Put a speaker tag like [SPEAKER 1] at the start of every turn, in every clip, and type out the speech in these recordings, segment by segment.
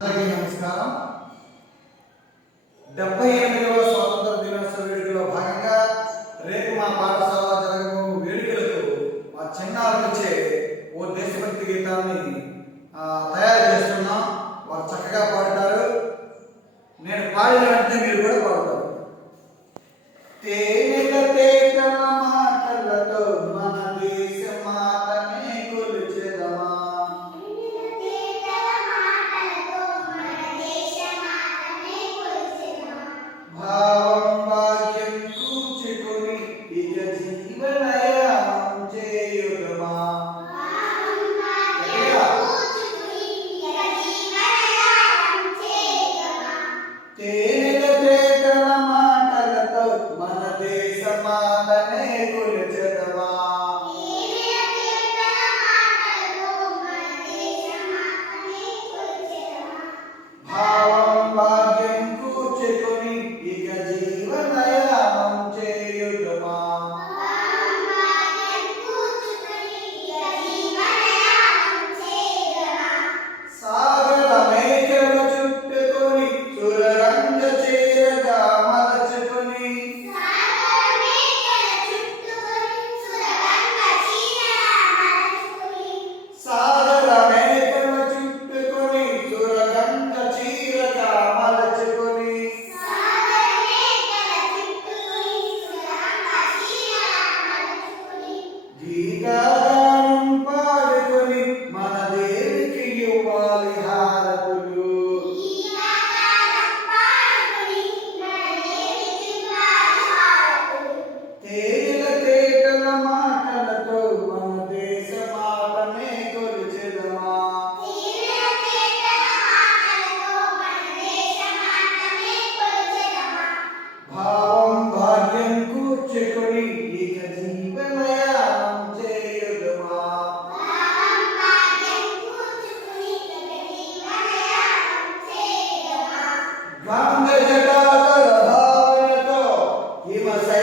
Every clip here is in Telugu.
[SPEAKER 1] అందరికీ నమస్కారం. డెబ్బై ఎనిమిదవ స్వాతంత్ర దినోత్సవ వేడుకలో భాగంగా రేపు మా పాఠశాల జరగబో వేడుకలకు మా చిన్నారు నుంచే ఓ దేశభక్తి గీతాన్ని తయారు చేస్తున్నాం. వారు చక్కగా పాడతారు. నేను పాడిన వెంటనే మీరు కూడా పాడతారు.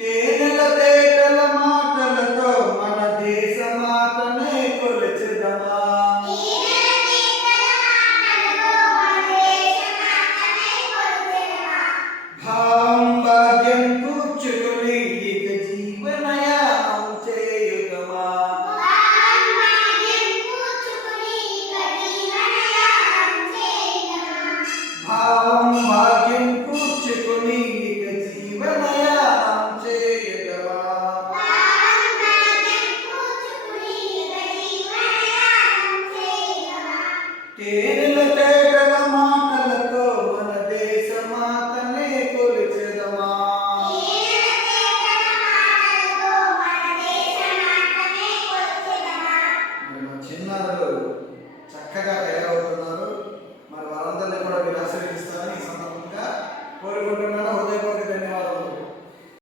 [SPEAKER 1] É. చిన్నారులు చక్కగా తయారవుతున్నారు.